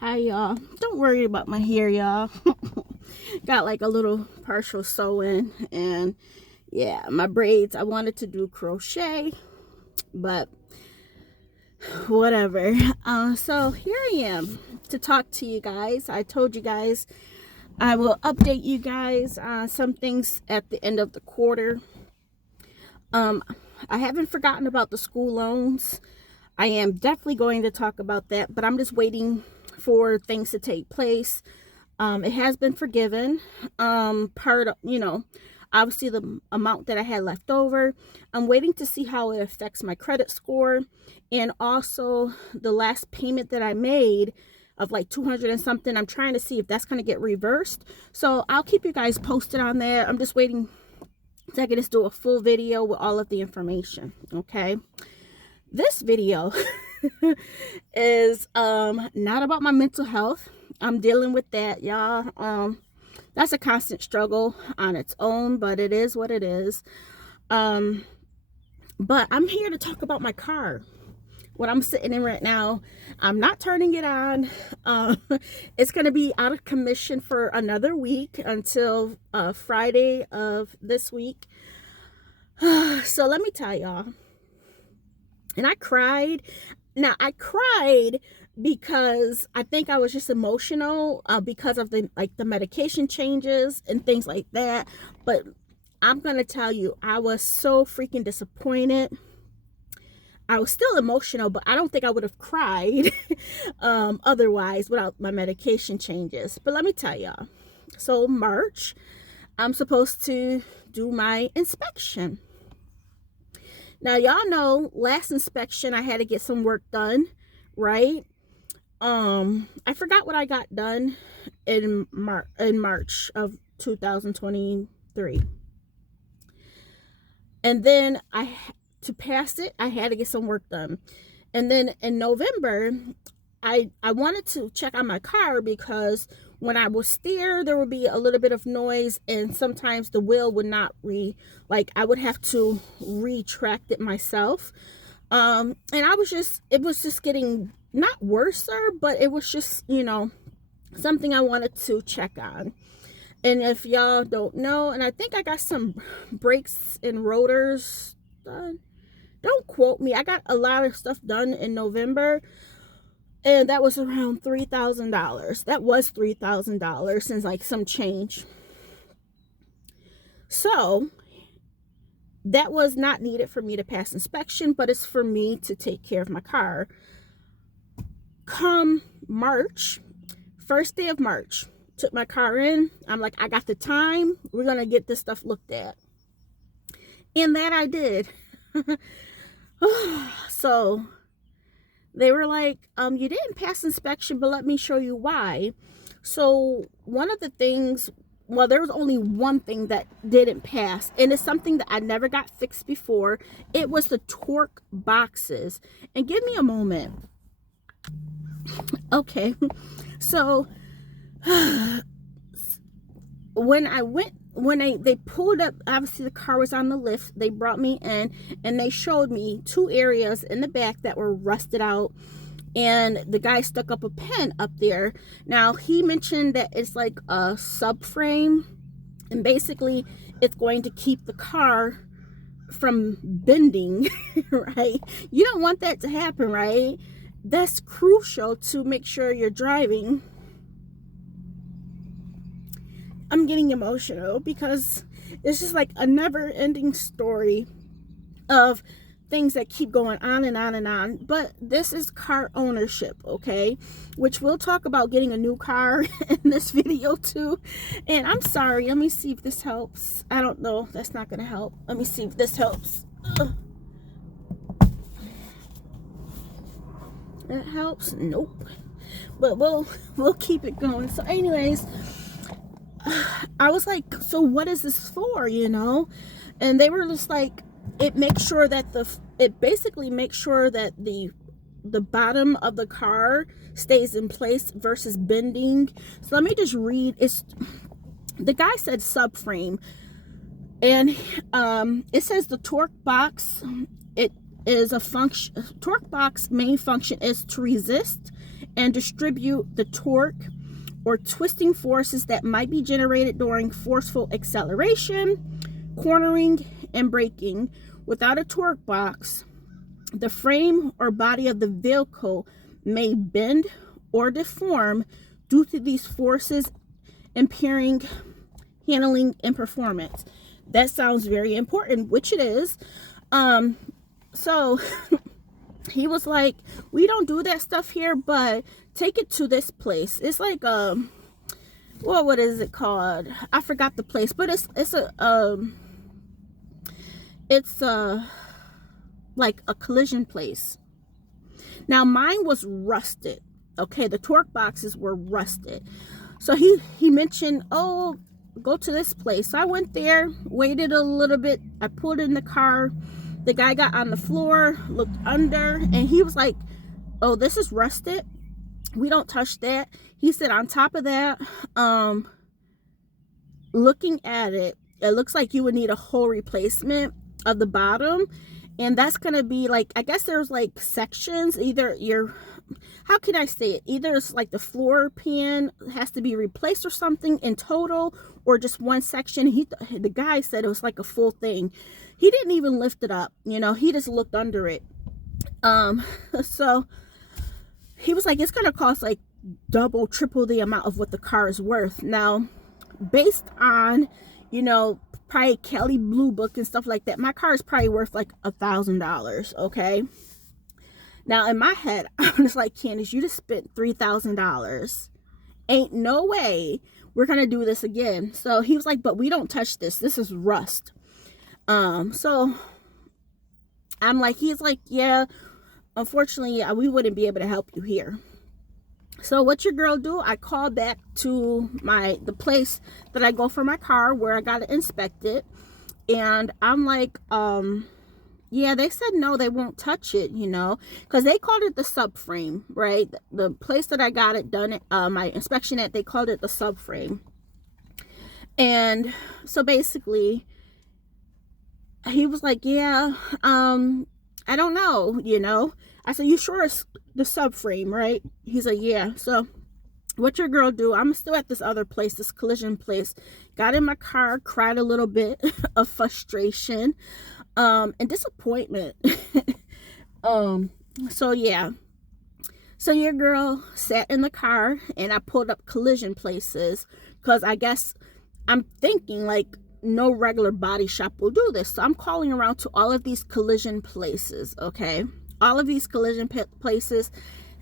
Hi y'all. Don't worry about my hair, y'all. Got like a little partial sew-in, and yeah, my braids. I wanted to do crochet, but whatever. So here I am to talk to you guys. I told you guys I will update you guys on some things at the end of the quarter. I haven't forgotten about the school loans. I am definitely going to talk about that, but I'm just waiting for things to take place. It has been forgiven. Part of, obviously the amount that I had left over. I'm waiting to see how it affects my credit score, and also the last payment that I made of like 200 and something. I'm trying to see if that's going to get reversed. So I'll keep you guys posted on that. I'm just waiting so I can just do a full video with all of the information. Okay. This video is not about my mental health. I'm dealing with that, y'all. That's a constant struggle on its own, but it is what it is. But I'm here to talk about my car. What I'm sitting in right now, I'm not turning it on. It's going to be out of commission for another week until Friday of this week. So let me tell y'all. And I cried. Now, I cried because I think I was just emotional because of the medication changes and things like that. But I'm going to tell you, I was so freaking disappointed. I was still emotional, but I don't think I would have cried otherwise without my medication changes. But let me tell y'all. So March, I'm supposed to do my inspection. Now, y'all know last inspection I had to get some work done, right? I forgot what I got done in March of 2023. And then to pass it, I had to get some work done. And then in November, I wanted to check on my car because when I would steer, there would be a little bit of noise, and sometimes the wheel would not I would have to retract it myself. And it was just getting not worse, but it was just, something I wanted to check on. And if y'all don't know, and I think I got some brakes and rotors done. Don't quote me. I got a lot of stuff done in November, and that was around $3,000. That was $3,000 since like some change. So that was not needed for me to pass inspection, but it's for me to take care of my car. Come March, first day of March, took my car in. I'm like, I got the time. We're going to get this stuff looked at. And that I did. So they were like, you didn't pass inspection, but let me show you why. So one of the things, well, there was only one thing that didn't pass, and it's something that I never got fixed before. It was the torque boxes. And give me a moment. Okay. So they pulled up, obviously the car was on the lift, they brought me in and they showed me two areas in the back that were rusted out, and the guy stuck up a pen up there. Now he mentioned that it's like a subframe, and basically it's going to keep the car from bending. Right? You don't want that to happen, right? That's crucial to make sure you're driving. I'm getting emotional because it's just like a never-ending story of things that keep going on and on and on. But this is car ownership, okay? Which we'll talk about getting a new car in this video too. And I'm sorry, let me see if this helps. I don't know, that's not gonna help. Let me see if this helps. That helps? Nope. But we'll keep it going. So anyways, I was like, so what is this for, And they were just like, it basically makes sure that the bottom of the car stays in place versus bending. So let me just read. The guy said subframe, and it says the torque box. It is a function. Torque box main function is to resist and distribute the torque or twisting forces that might be generated during forceful acceleration, cornering, and braking. Without a torque box, the frame or body of the vehicle may bend or deform due to these forces, impairing handling and performance. That sounds very important, which it is. So he was like, we don't do that stuff here, but take it to this place. It's like what is it called? I forgot the place, but it's like a collision place. Now mine was rusted. Okay, the torque boxes were rusted. So he mentioned, oh, go to this place. So I went there, waited a little bit. I pulled in the car. The guy got on the floor, looked under, and he was like, oh, this is rusted. We don't touch that. He said, on top of that, looking at it, it looks like you would need a whole replacement of the bottom. And that's going to be like, I guess there's like sections, either how can I say it? Either it's like the floor pan has to be replaced or something in total, or just one section. The guy said it was like a full thing. He didn't even lift it up, he just looked under it. So he was like, it's going to cost like double, triple the amount of what the car is worth. Now, based on, probably Kelly Blue Book and stuff like that, my car is probably worth like $1,000. Okay. Now in my head, I'm just like, Candace, you just spent $3,000. Ain't no way we're going to do this again. So he was like, but we don't touch this. This is rust. So I'm like, he's like, yeah, unfortunately, we wouldn't be able to help you here. So what your girl do? I called back to the place that I go for my car where I got it inspected. And I'm like, yeah, they said no, they won't touch it, because they called it the subframe, right? The place that I got it done, my inspection at, they called it the subframe. And so basically, he was like, yeah, I don't know, I said, you sure it's the subframe, right? He's like, yeah. So what your girl do? I'm still at this other place, this collision place. Got in my car, cried a little bit of frustration and disappointment. So yeah. So your girl sat in the car and I pulled up collision places because I guess I'm thinking like no regular body shop will do this. So I'm calling around to all of these collision places, okay? All of these collision places,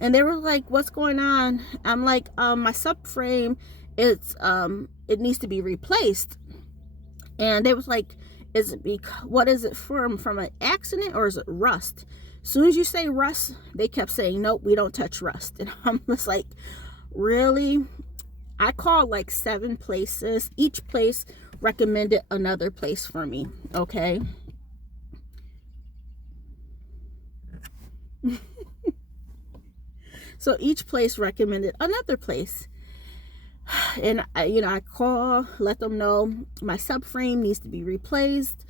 and they were like, what's going on? I'm like, my subframe, it needs to be replaced. And they was like, what is it from an accident or is it rust? As soon as you say rust, they kept saying, nope, we don't touch rust. And I'm just like, really? I called like 7 places. Each place recommended another place for me, okay? So each place recommended another place. And I call, let them know my subframe needs to be replaced.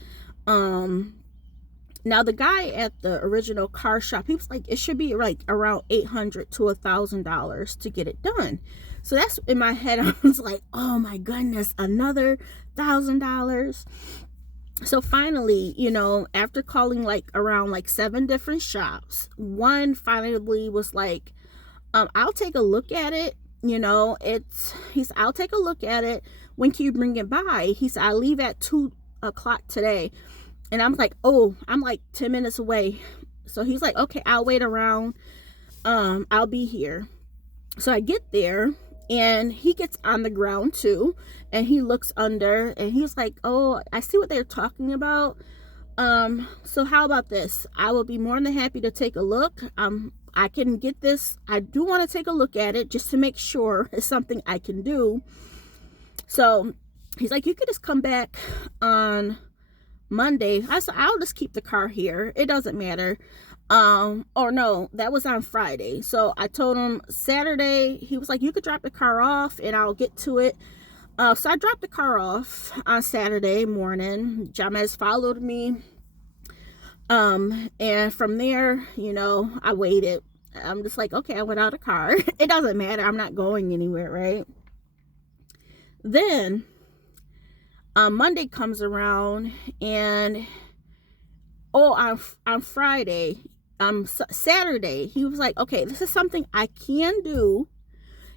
Now the guy at the original car shop, he was like, it should be like around $800 to $1,000 to get it done. So that's in my head. I was like, oh my goodness, another $1,000. So finally, after calling like around like 7 different shops, one finally was like, I'll take a look at it. I'll take a look at it. When can you bring it by? He said, I leave at 2 o'clock today. And I'm like, oh, I'm like 10 minutes away. So he's like, okay, I'll wait around. I'll be here. So I get there and he gets on the ground too. And he looks under and he's like, oh, I see what they're talking about. So how about this? I will be more than happy to take a look. I can get this. I do want to take a look at it just to make sure it's something I can do. So he's like, you could just come back on Monday. I said, I'll just keep the car here. It doesn't matter. Or no, that was on Friday. So I told him Saturday. He was like, you could drop the car off and I'll get to it. So I dropped the car off on Saturday morning. Jamez followed me. And from there, I waited. I'm just like, okay, I went out a car. It doesn't matter. I'm not going anywhere, right? Then Monday comes around, and on Friday, Saturday, he was like, okay, this is something I can do.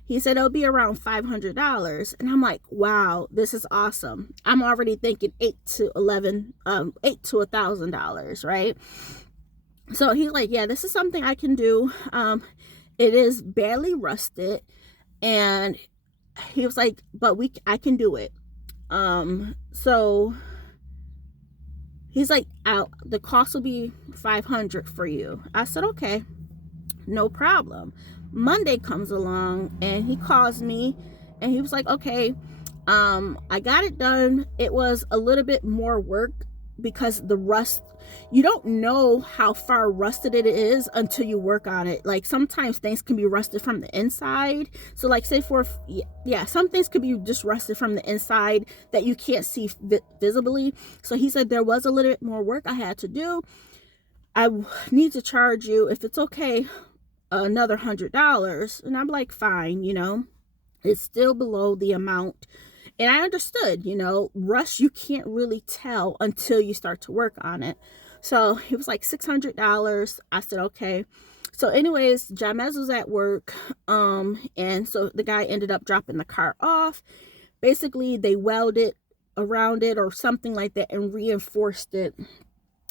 He said it'll be around $500, and I'm like, wow, this is awesome. I'm already thinking $8 to $1,000, right? So he's like, yeah, this is something I can do. It is badly rusted, and he was like, but I can do it. So he's like, the cost will be $500 for you. I said, okay, no problem. Monday comes along, and he calls me, and he was like, okay, I got it done. It was a little bit more work because the rust, you don't know how far rusted it is until you work on it. Like sometimes things can be rusted from the inside. So like say some things could be just rusted from the inside that you can't see visibly. So he said there was a little bit more work I had to do. I need to charge you, if it's okay, another $100. And I'm like, fine, it's still below the amount. And I understood, rust, you can't really tell until you start to work on it. So it was like $600. I said, okay. So anyways, Jamez was at work. And so the guy ended up dropping the car off. Basically, they welded around it or something like that and reinforced it.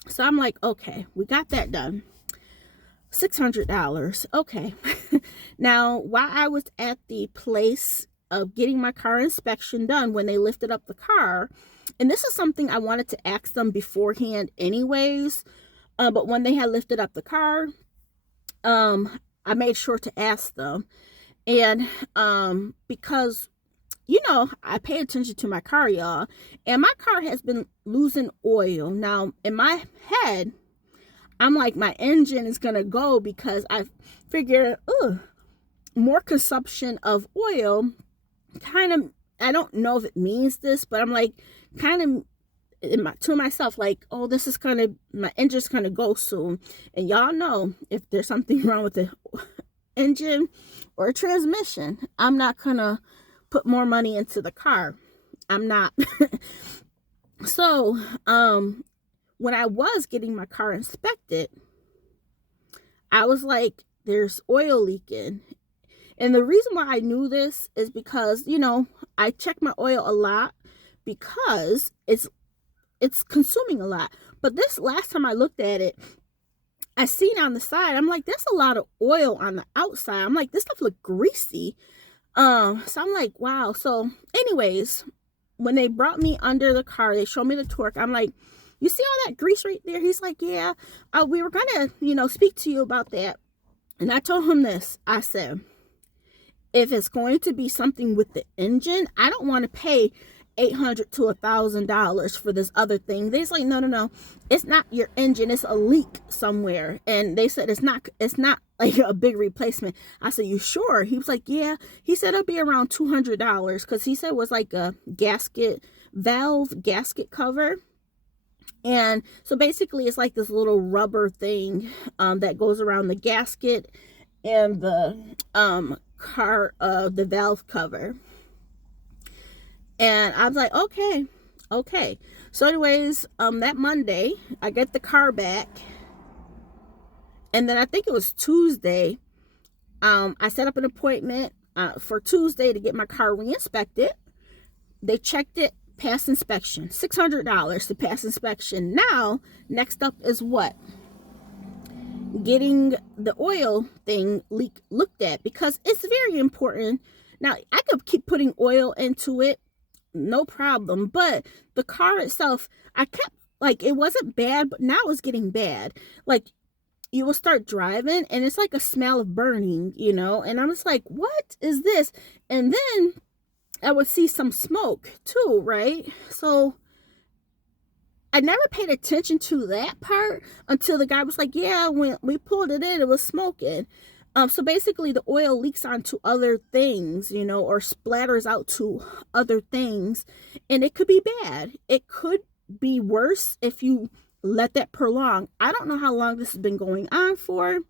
So I'm like, okay, we got that done. $600. Okay. Now, while I was at the place of getting my car inspection done, when they lifted up the car, and this is something I wanted to ask them beforehand anyways, but when they had lifted up the car, I made sure to ask them. And because I pay attention to my car, y'all, and my car has been losing oil. Now in my head, I'm like, my engine is gonna go, because I figure more consumption of oil kind of, I don't know if it means this, but I'm like kind of to myself, like, oh, this is my engine's gonna go soon. And y'all know, if there's something wrong with the engine or transmission, I'm not gonna put more money into the car. I'm not. So when I was getting my car inspected, I was like, there's oil leaking. And the reason why I knew this is because, I check my oil a lot because it's consuming a lot. But this last time I looked at it, I seen on the side, I'm like, there's a lot of oil on the outside. I'm like, this stuff look greasy. So I'm like, wow. So anyways, when they brought me under the car, they showed me the torque. I'm like, you see all that grease right there? He's like, yeah, we were gonna, speak to you about that. And I told him this. I said, if it's going to be something with the engine, I don't want to pay $800 to $1,000 for this other thing. They's like, no, it's not your engine, it's a leak somewhere. And they said it's not like a big replacement. I said, you sure? He was like, yeah. He said it'll be around $200, because he said it was like a valve gasket cover. And so basically it's like this little rubber thing that goes around the gasket and the the valve cover. And I was like, okay. So anyways, that Monday, I get the car back. And then I think it was Tuesday, I set up an appointment for Tuesday to get my car re-inspected. They checked it, passed inspection. $600 to pass inspection. Now, next up is what? Getting the oil thing looked at, because it's very important. Now, I could keep putting oil into it, no problem, but the car itself, I kept, like, it wasn't bad, but now it's getting bad. Like, you will start driving and it's like a smell of burning, and I'm just like, what is this? And then I would see some smoke too, right? So I never paid attention to that part until the guy was like, yeah, when we pulled it in, it was smoking. So basically the oil leaks onto other things, or splatters out to other things, and it could be bad. It could be worse if you let that prolong. I don't know how long this has been going on for.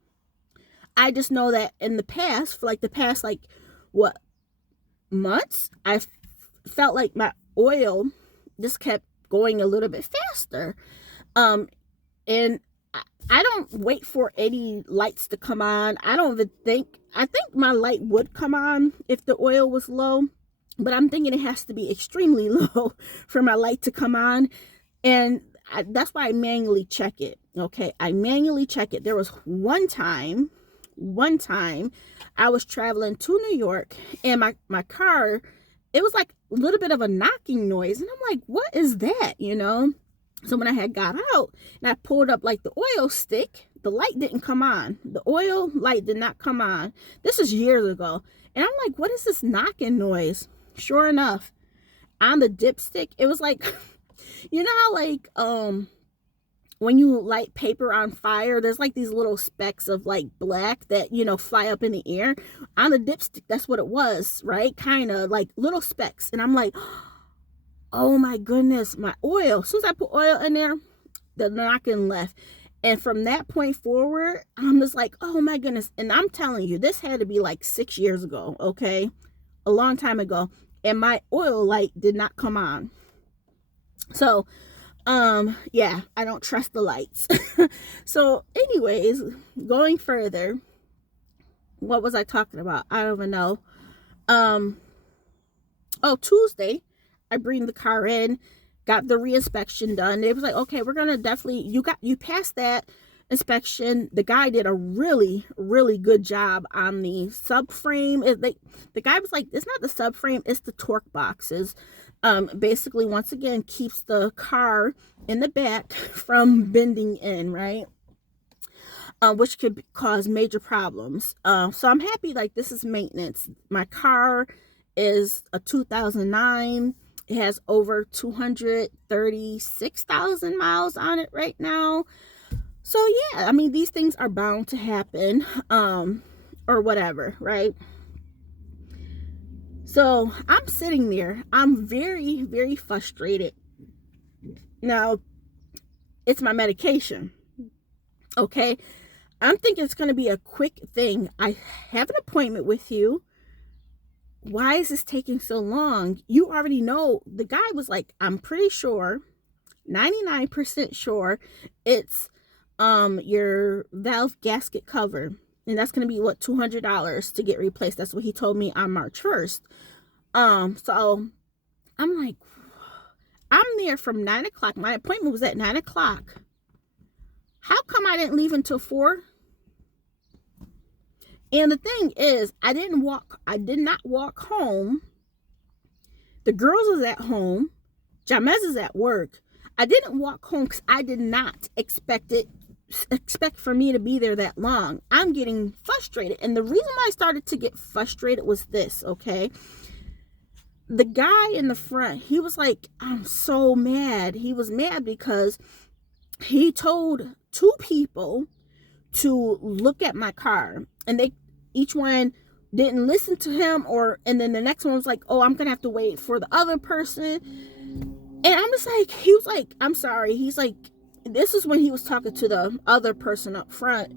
I just know that in the past, for like the past, like, what, months, felt like my oil just kept going a little bit faster. Um, and I don't wait for any lights to come on. I think my light would come on if the oil was low, but I'm thinking it has to be extremely low for my light to come on. And that's why I manually check it. Okay, I manually check it. There was one time I was traveling to New York, and my car, it was like a little bit of a knocking noise, and I'm like, what is that, So when I had got out and I pulled up like the oil stick, the light didn't come on. The oil light did not come on. This is years ago. And I'm like, what is this knocking noise? Sure enough, on the dipstick, it was like, how like when you light paper on fire, there's like these little specks of like black that, fly up in the air. On the dipstick, that's what it was, right? Kind of like little specks. And I'm like, oh my goodness, my oil. As soon as I put oil in there, the knocking left. And from that point forward, I'm just like, oh my goodness. And I'm telling you, this had to be like 6 years ago, okay? A long time ago. And my oil light did not come on. So, yeah, I don't trust the lights. So, anyways, going further, what was I talking about? I don't even know. Tuesday, I bring the car in, got the reinspection done. It was like, okay, we're gonna definitely, you passed that inspection. The guy did a really, really good job on the subframe. The guy was like, it's not the subframe, it's the torque boxes. Basically, once again, keeps the car in the back from bending in, right? Which could cause major problems. So I'm happy, like, this is maintenance. My car is a 2009. It has over 236,000 miles on it right now. So yeah, I mean, these things are bound to happen, or whatever, right? So I'm sitting there. I'm very, very frustrated. Now, it's my medication. Okay? I'm thinking it's going to be a quick thing. I have an appointment with you. Why is this taking so long? You already know. The guy was like, I'm pretty sure, 99% sure, it's your valve gasket cover. And that's going to be, what, $200 to get replaced. That's what he told me on March 1st. So I'm like, I'm there from 9 o'clock. My appointment was at 9 o'clock. How come I didn't leave until 4? And the thing is, I did not walk home. The girls was at home. Jamez is at work. I didn't walk home because I did not expect for me to be there that long. I'm getting frustrated. And the reason why I started to get frustrated was this, okay? The guy in the front, he was like, I'm so mad. He was mad because he told 2 people to look at my car, and each one didn't listen to him, and then the next one was like, oh, I'm gonna have to wait for the other person. And I'm just like, he was like, I'm sorry. He's like, this is when he was talking to the other person up front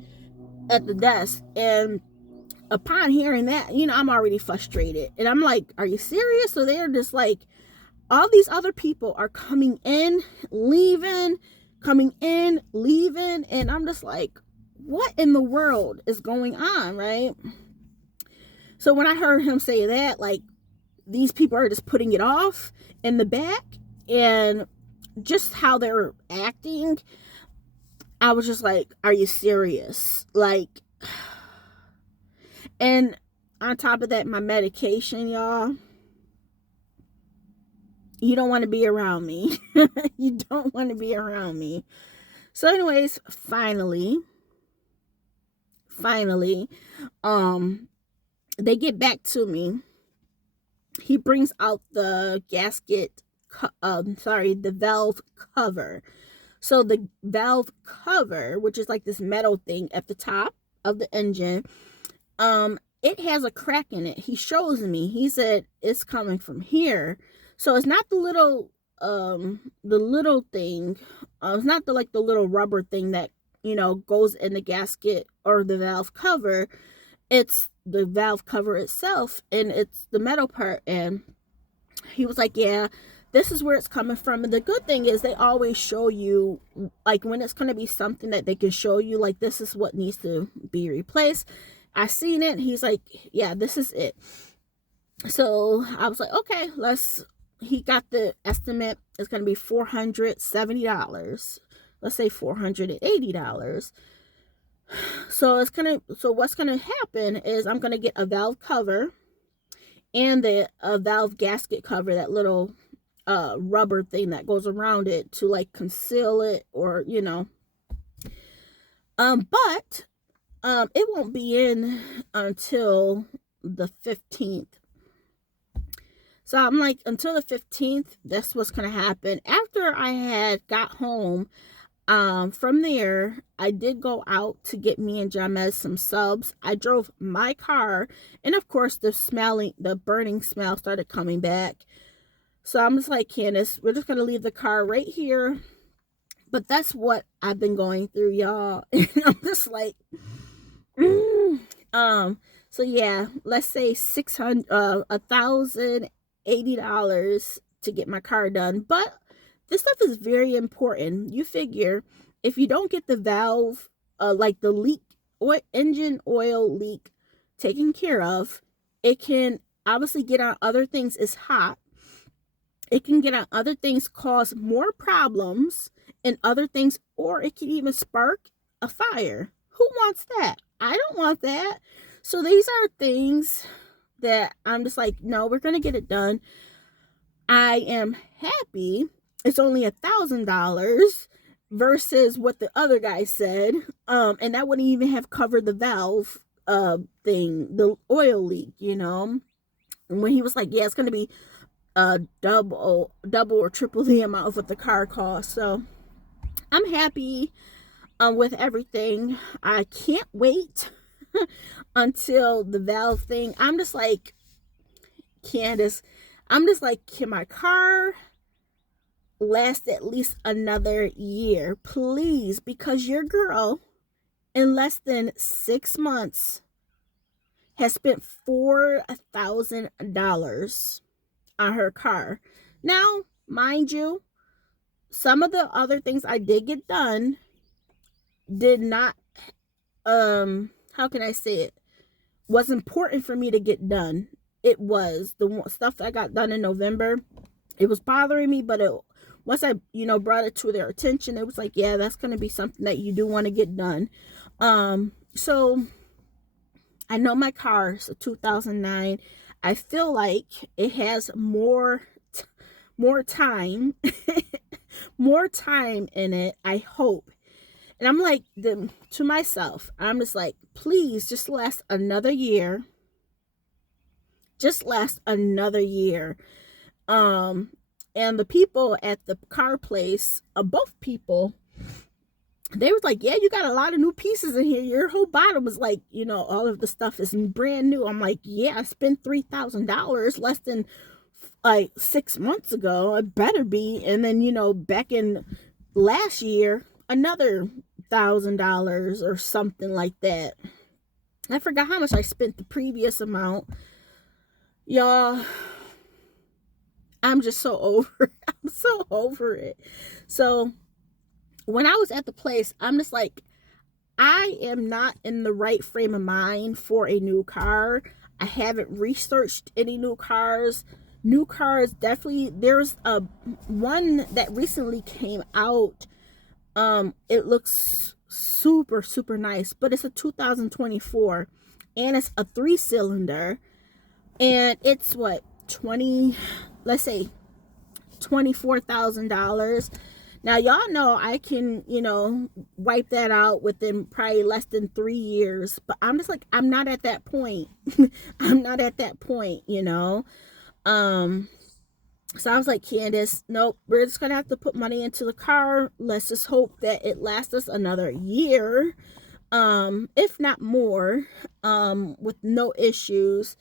at the desk. And upon hearing that, I'm already frustrated. And I'm like, are you serious? So they're just like, all these other people are coming in, leaving, and I'm just like, what in the world is going on, right? So when I heard him say that, like, these people are just putting it off in the back, and just how they're acting, I was just like, are you serious? Like, and on top of that, my medication, y'all, you don't want to be around me. You don't want to be around me. So anyways, finally, they get back to me. He brings out the the valve cover. So the valve cover, which is like this metal thing at the top of the engine, it has a crack in it. He shows me. He said it's coming from here. So it's not the little thing. It's not the little rubber thing that goes in the gasket or the valve cover. It's the valve cover itself, and it's the metal part. And he was like, yeah, this is where it's coming from. And the good thing is they always show you, like, when it's going to be something that they can show you, like, this is what needs to be replaced. I seen it. He's like, yeah, this is it. So I was like, okay, he got the estimate. It's going to be $470. Let's say $480. So what's going to happen is I'm going to get a valve cover and a valve gasket cover, that little rubber thing that goes around it to like conceal it, or but it won't be in until the 15th. So I'm like, until the 15th, that's what's gonna happen. After I had got home, from there, I did go out to get me and Jamez some subs. I drove my car, and of course the burning smell started coming back. So I'm just like, Candace, we're just gonna leave the car right here. But that's what I've been going through, y'all. And I'm just like, so yeah, let's say $1,080 to get my car done. But this stuff is very important. You figure if you don't get the valve, like the leak or engine oil leak taken care of, it can obviously get on other things. It's hot. It can get on other things, cause more problems and other things, or it can even spark a fire. Who wants that? I don't want that. So these are things that I'm just like, no, we're going to get it done. I am happy it's only $1,000 versus what the other guy said. And that wouldn't even have covered the valve thing, the oil leak, And when he was like, yeah, it's going to be double or triple the amount of what the car costs. So I'm happy with everything. I can't wait until the valve thing. I'm just like, Candace, can my car last at least another year, please? Because your girl, in less than 6 months, has spent $4,000 on her car. Now, mind you, some of the other things I did get done did not, how can I say it, was important for me to get done. It was the stuff I got done in November. It was bothering me, but once I, brought it to their attention, it was like, yeah, that's going to be something that you do want to get done. So I know my car is a 2009. I feel like it has more time, more time in it, I hope. And I'm like, to myself, I'm just like, please just last another year. Just last another year. And the people at the car place, both people, they was like, yeah, you got a lot of new pieces in here. Your whole bottom was like, all of the stuff is brand new. I'm like, yeah, I spent $3,000 less than like 6 months ago. It better be. And then, back in last year, another $1,000 or something like that. I forgot how much I spent the previous amount. Y'all, I'm just so over it. I'm so over it. So when I was at the place, I'm just like, I am not in the right frame of mind for a new car. I haven't researched any new cars. New cars, definitely. There's one that recently came out. It looks super, super nice, but it's a 2024 and it's a 3-cylinder, and it's what, let's say $24,000. Now, y'all know I can, wipe that out within probably less than 3 years. But I'm just like, I'm not at that point. I'm not at that point, So I was like, Candace, nope, we're just going to have to put money into the car. Let's just hope that it lasts us another year, if not more, with no issues.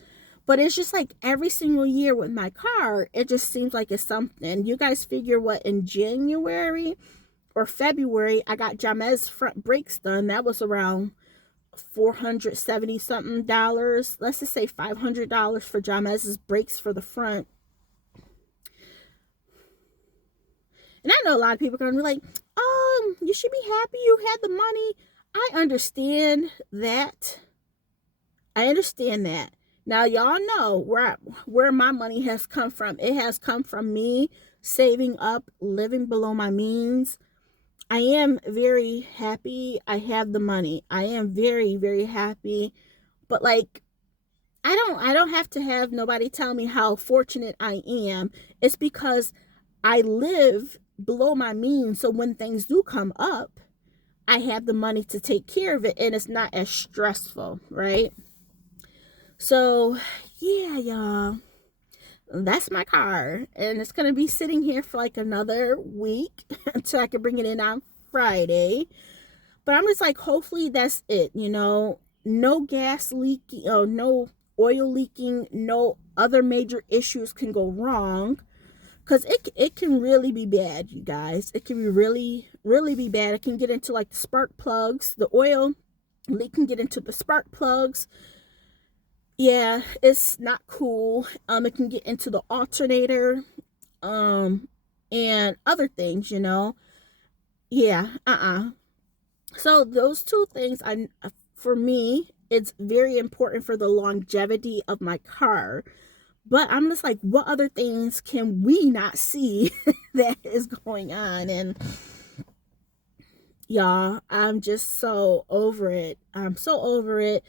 But it's just like every single year with my car, it just seems like it's something. You guys figure what, in January, or February, I got Jamez front brakes done. That was around $470 something dollars. Let's just say $500 for Jamez's brakes for the front. And I know a lot of people are going to be like, you should be happy you had the money. I understand that. Now, y'all know where my money has come from. It has come from me saving up, living below my means. I am very happy I have the money. I am very, very happy. But like, I don't have to have nobody tell me how fortunate I am. It's because I live below my means. So when things do come up, I have the money to take care of it, and it's not as stressful, right? So yeah, y'all, that's my car, and it's gonna be sitting here for like another week until I can bring it in on Friday. But I'm just like, hopefully that's it, no gas leaking, no oil leaking, no other major issues can go wrong, because it can really be bad, you guys. It can be really, really be bad. It can get into like the spark plugs. The oil leak can get into the spark plugs. Yeah, it's not cool. It can get into the alternator, and other things, Yeah, So those two things, for me, it's very important for the longevity of my car. But I'm just like, what other things can we not see that is going on? And y'all, I'm just so over it. I'm so over it.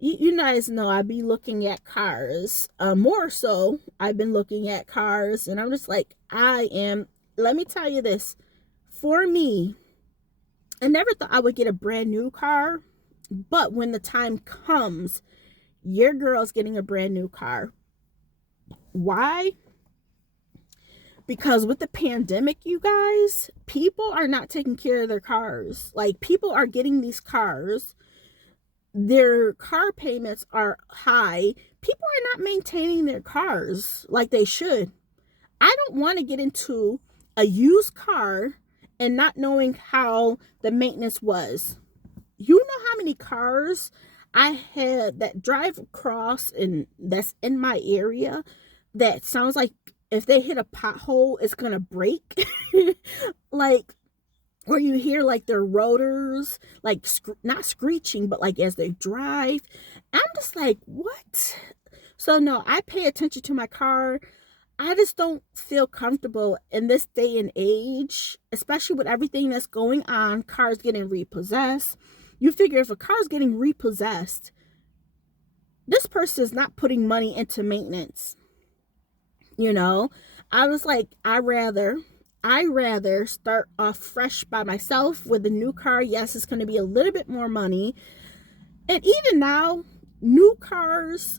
You guys know I be looking at cars. More so, I've been looking at cars, and I'm just like, let me tell you this. For me, I never thought I would get a brand new car, but when the time comes, your girl's getting a brand new car. Why? Because with the pandemic, you guys, people are not taking care of their cars. Like, people are getting these cars. Their car payments are high. People are not maintaining their cars like they should. I don't want to get into a used car and not knowing how the maintenance was. You know how many cars I had that drive across and that's in my area that sounds like if they hit a pothole, it's gonna break. Like, where you hear like their rotors, like not screeching, but like as they drive. I'm just like, what? So no, I pay attention to my car. I just don't feel comfortable in this day and age, especially with everything that's going on, cars getting repossessed. You figure if a car's getting repossessed, this person is not putting money into maintenance. I was like, I rather start off fresh by myself with a new car. Yes, it's going to be a little bit more money. And even now, new cars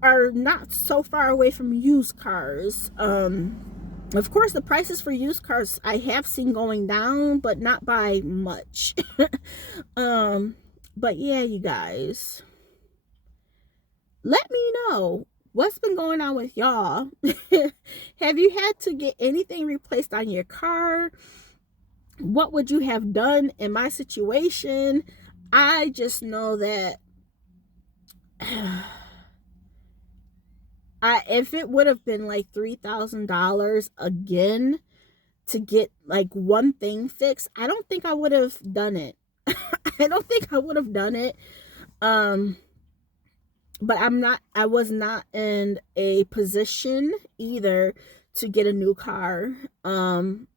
are not so far away from used cars. Of course, the prices for used cars I have seen going down, but not by much. But yeah, you guys, let me know what's been going on with y'all. Have you had to get anything replaced on your car? What would you have done in my situation? I just know that if it would have been like $3,000 again to get like one thing fixed, I don't think I would have done it. I don't think I would have done it. But I was not in a position either to get a new car.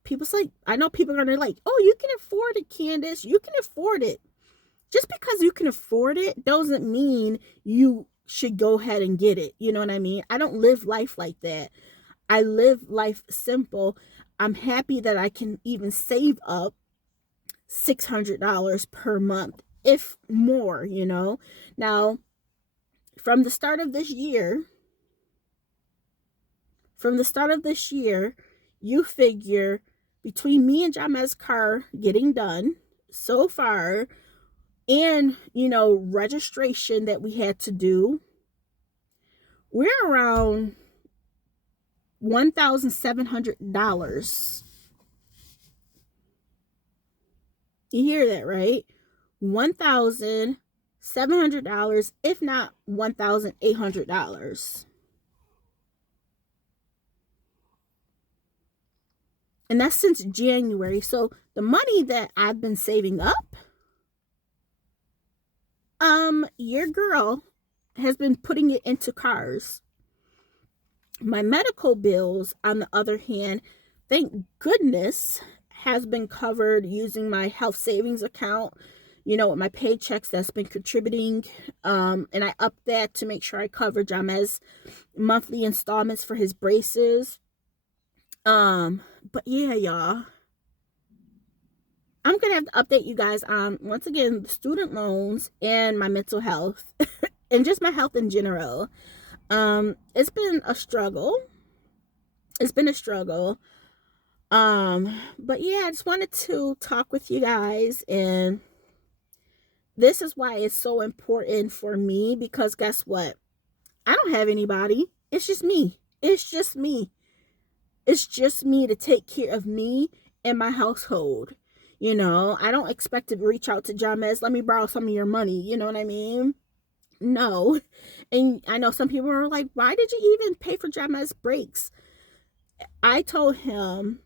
People's like, I know people are gonna like, oh, you can afford it, Candace. You can afford it. Just because you can afford it doesn't mean you should go ahead and get it. You know what I mean? I don't live life like that. I live life simple. I'm happy that I can even save up $600 per month, if more, Now, from the start of this year, you figure between me and Jamez's car getting done so far, and registration that we had to do, we're around $1,700 You hear that, right? $1,700, if not $1,800. And that's since January. So the money that I've been saving up, your girl has been putting it into cars. My medical bills, on the other hand, thank goodness, has been covered using my health savings account. With my paychecks that's been contributing. And I upped that to make sure I cover Jamez monthly installments for his braces. But yeah, y'all, I'm gonna have to update you guys on, once again, the student loans and my mental health and just my health in general. It's been a struggle. But yeah, I just wanted to talk with you guys, and this is why it's so important for me, because guess what? I don't have anybody. It's just me. It's just me to take care of me and my household. I don't expect to reach out to Jamez, let me borrow some of your money. You know what I mean? No. And I know some people are like, why did you even pay for Jamez breaks? I told him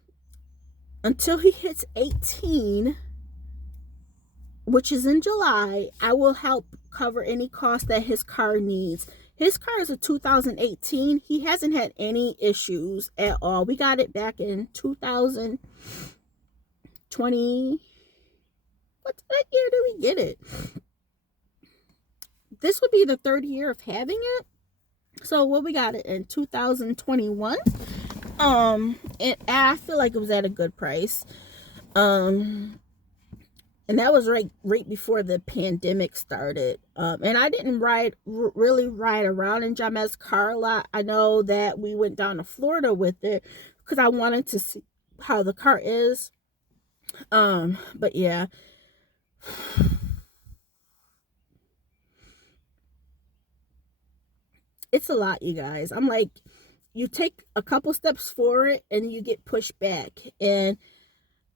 until he hits 18, which is in July, I will help cover any cost that his car needs. His car is a 2018. He hasn't had any issues at all. We got it back in 2020. What year did we get it? This would be the third year of having it. So we got it in 2021. And I feel like it was at a good price. And that was right before the pandemic started. And I didn't really ride around in Jamez's car a lot. I know that we went down to Florida with it because I wanted to see how the car is. But yeah. It's a lot, you guys. I'm like, you take a couple steps forward and you get pushed back. And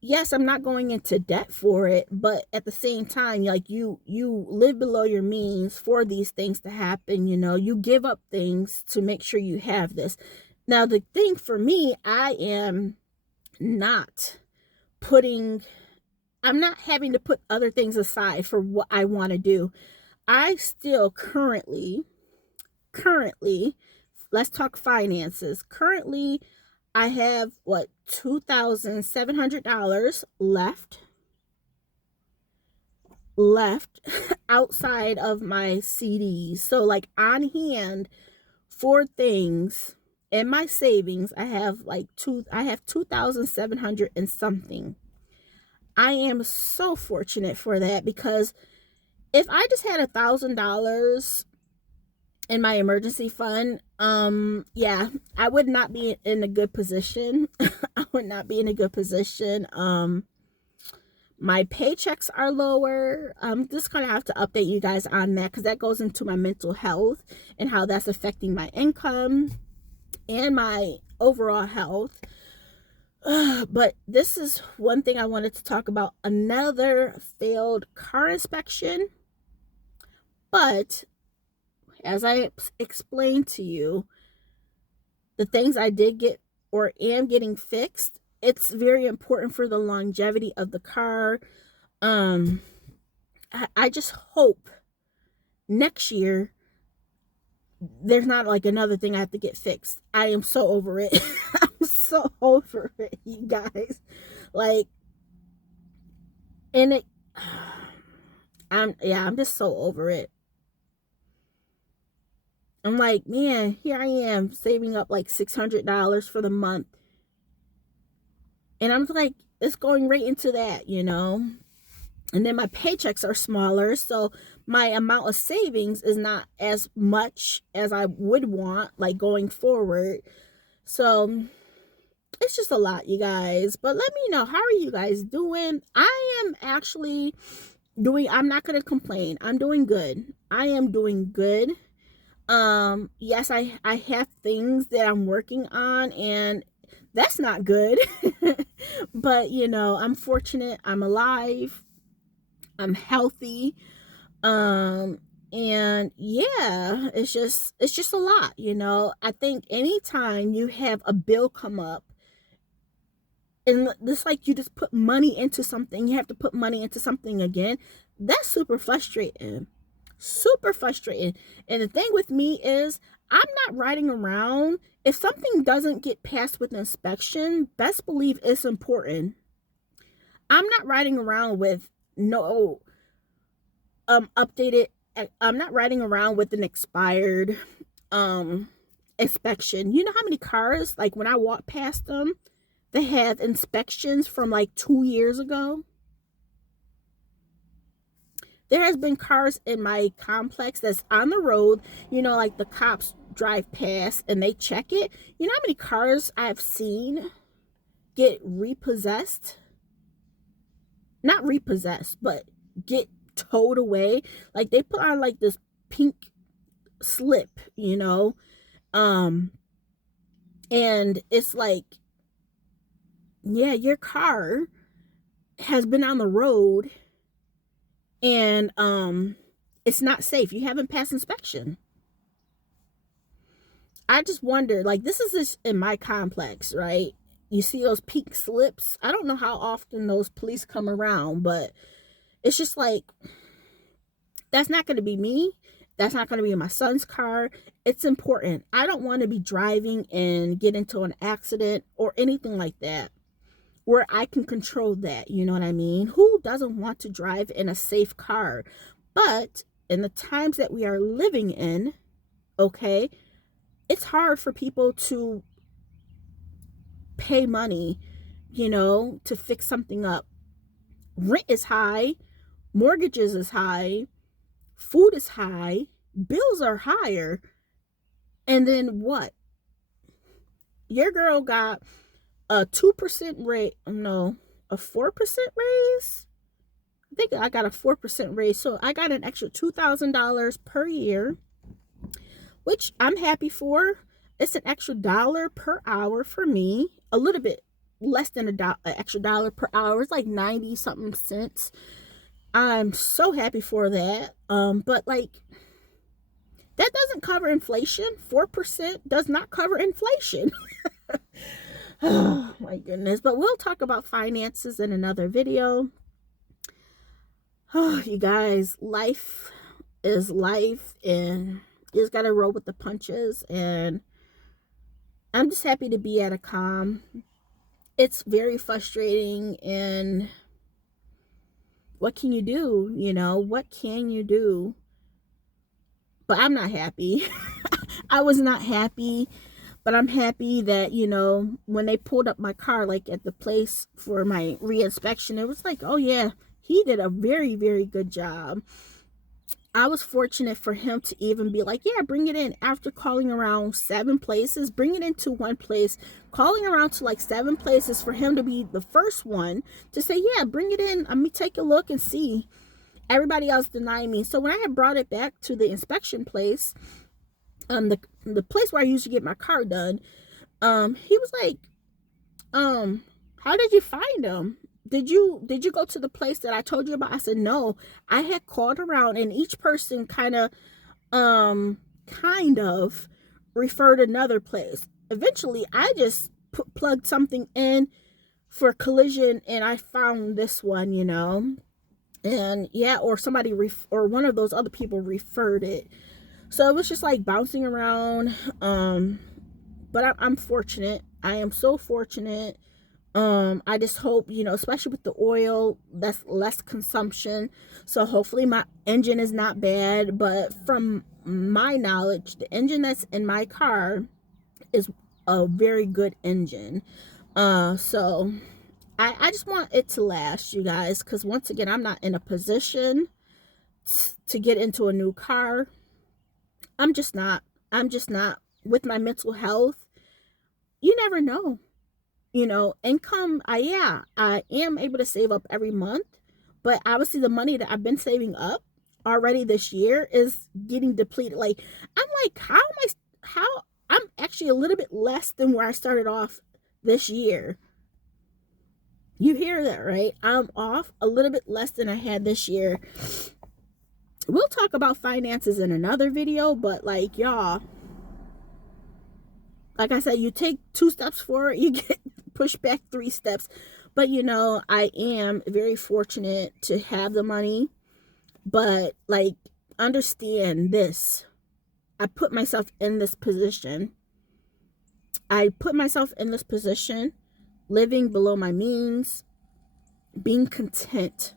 yes, I'm not going into debt for it, but at the same time, like, you live below your means for these things to happen. You give up things to make sure you have this. Now, the thing for me, I'm not having to put other things aside for what I want to do. I still currently, let's talk finances. Currently, I have $2,700 left outside of my CDs. So like on hand for things in my savings, I have $2,700 and something. I am so fortunate for that, because if I just had $1,000 in my emergency fund, yeah, I would not be in a good position. I would not be in a good position. My paychecks are lower. I'm just gonna have to update you guys on that, because that goes into my mental health and how that's affecting my income and my overall health. But this is one thing I wanted to talk about. Another failed car inspection. But as I explained to you, the things I did get or am getting fixed, it's very important for the longevity of the car. I just hope next year there's not like another thing I have to get fixed. I am so over it. I'm so over it, you guys. Like, and I'm just so over it. I'm like, man, here I am saving up like $600 for the month. And I'm like, it's going right into that. And then my paychecks are smaller, so my amount of savings is not as much as I would want, like, going forward. So it's just a lot, you guys. But let me know, how are you guys doing? I am actually I'm not going to complain. I'm doing good. I am doing good. Yes, I have things that I'm working on, and that's not good. But I'm fortunate. I'm alive. I'm healthy. Um, and yeah, it's just a lot, you know. I think anytime you have a bill come up, and it's like you just put money into something, you have to put money into something again. That's super frustrating. Super frustrating. And the thing with me is, I'm not riding around. If something doesn't get passed with inspection, best believe it's important. I'm not riding around with no updated. I'm not riding around with an expired um inspection. You know how many cars, like when I walk past them, they have inspections from like 2 years ago? There has been cars in my complex that's on the road, you know, like the cops drive past and they check it. You know how many cars I've seen get repossessed? Not repossessed, but get towed away. Like they put on like this pink slip, you know. Um and it's like, yeah, your car has been on the road, and it's not safe. You haven't passed inspection. I just wonder, like, this is just in my complex, right? You see those pink slips. I don't know how often those police come around, but it's just like, that's not going to be me. That's not going to be in my son's car. It's important. I don't want to be driving and get into an accident or anything like that where I can control that. You know what I mean? Who doesn't want to drive in a safe car? But in the times that we are living in, okay, it's hard for people to pay money, you know, to fix something up. Rent is high, mortgages is high, food is high, bills are higher. And then what? Your girl got a 2% rate, no, a 4% raise? I think I got a 4% raise. So I got an extra $2,000 per year, which I'm happy for. It's an extra dollar per hour for me, a little bit less than an extra dollar per hour. It's like 90 something cents. I'm so happy for that. But like, that doesn't cover inflation. 4% does not cover inflation. Oh my goodness. But we'll talk about finances in another video. Oh, you guys, life is life, and you just gotta roll with the punches. And I'm just happy to be at a calm. It's very frustrating, and what can you do? You know, what can you do? But I'm not happy. I was not happy, but I'm happy that, you know, when they pulled up my car, like at the place for my reinspection, it was like, oh yeah, he did a very, very good job. I was fortunate for him to even be like, yeah, bring it in. After calling around 7 places, bring it into one place, calling around to like 7 places, for him to be the first one to say, yeah, bring it in. Let me take a look and see. Everybody else denying me. So when I had brought it back to the inspection place, the place where I usually get my car done, he was like, how did you find him? Did you go to the place that I told you about? I said, no, I had called around, and each person kind of referred another place. Eventually I just plugged something in for collision, and I found this one, you know. And yeah, or somebody or one of those other people referred it. So it was just like bouncing around. But I'm fortunate. I am so fortunate. I just hope, you know, especially with the oil, that's less consumption. So hopefully my engine is not bad. But from my knowledge, the engine that's in my car is a very good engine. So I just want it to last, you guys, because once again, I'm not in a position to get into a new car. I'm just not. I'm just not. With my mental health, you never know. You know, income, I am able to save up every month, but obviously the money that I've been saving up already this year is getting depleted. Like, I'm like, how I'm actually a little bit less than where I started off this year. You hear that, right? I'm off a little bit less than I had this year. We'll talk about finances in another video, but like, y'all, like I said, you take 2 steps forward, you get pushed back 3 steps. But you know, I am very fortunate to have the money. But like, understand this. I put myself in this position. Living below my means, being content.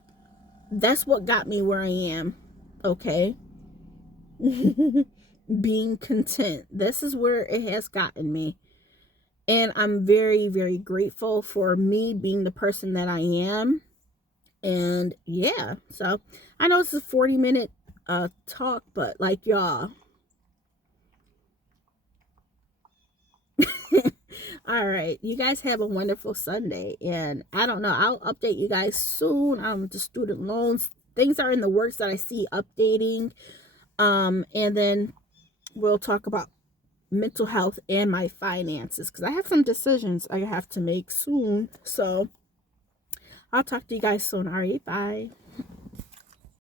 That's what got me where I am. Okay? Being content. This is where it has gotten me. And I'm very, very grateful for me being the person that I am. And yeah, so I know it's a 40-minute talk, but like, y'all. All right, you guys have a wonderful Sunday, and I don't know, I'll update you guys soon on the student loans. Things are in the works that I see updating, and then we'll talk about mental health and my finances, because I have some decisions I have to make soon. So I'll talk to you guys soon. All right, bye.